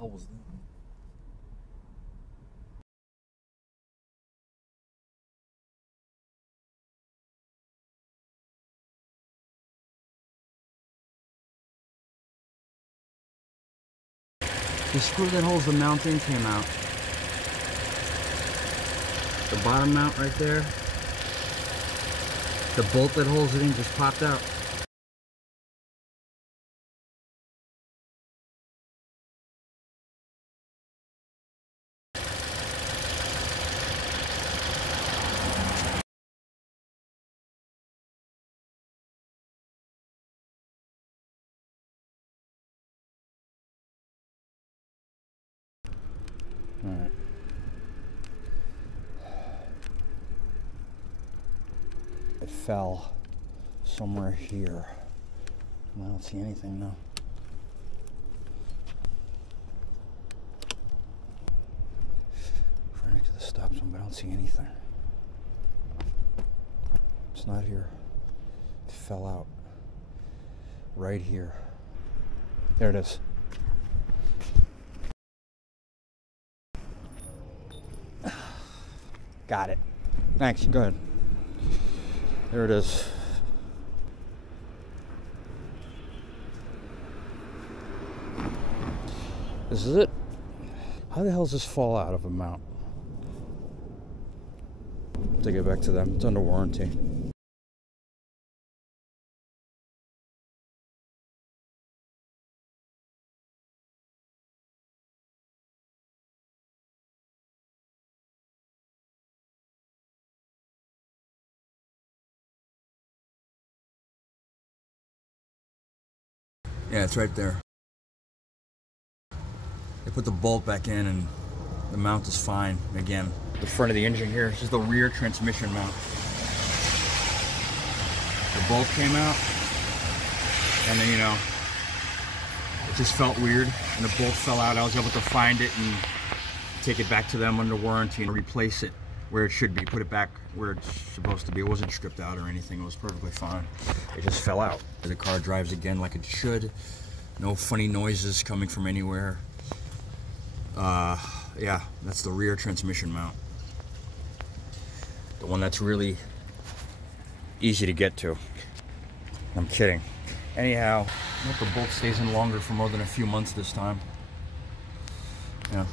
hell was that? The screw that holds the mount in came out. The bottom mount right there. The bolt that holds it in just popped out. All right. It fell somewhere here. I don't see anything though. Right next to the stop sign, but I don't see anything. It's not here. It fell out. Right here. There it is. Got it. Thanks. Go ahead. There it is. This is it. How the hell does this fall out of a mount? Take it back to them. It's under warranty. Yeah, it's right there. They put the bolt back in and the mount is fine again. The front of the engine here, this is the rear transmission mount. The bolt came out and then, you know, it just felt weird and the bolt fell out. I was able to find it and take it back to them under warranty and replace it where it should be. Put it back where it's supposed to be. It wasn't stripped out or anything. It was perfectly fine. It just fell out. The car drives again like it should. No funny noises coming from anywhere. Yeah, that's the rear transmission mount. The one that's really easy to get to. I'm kidding. Anyhow, I hope the bolt stays in longer for more than a few months this time. Yeah.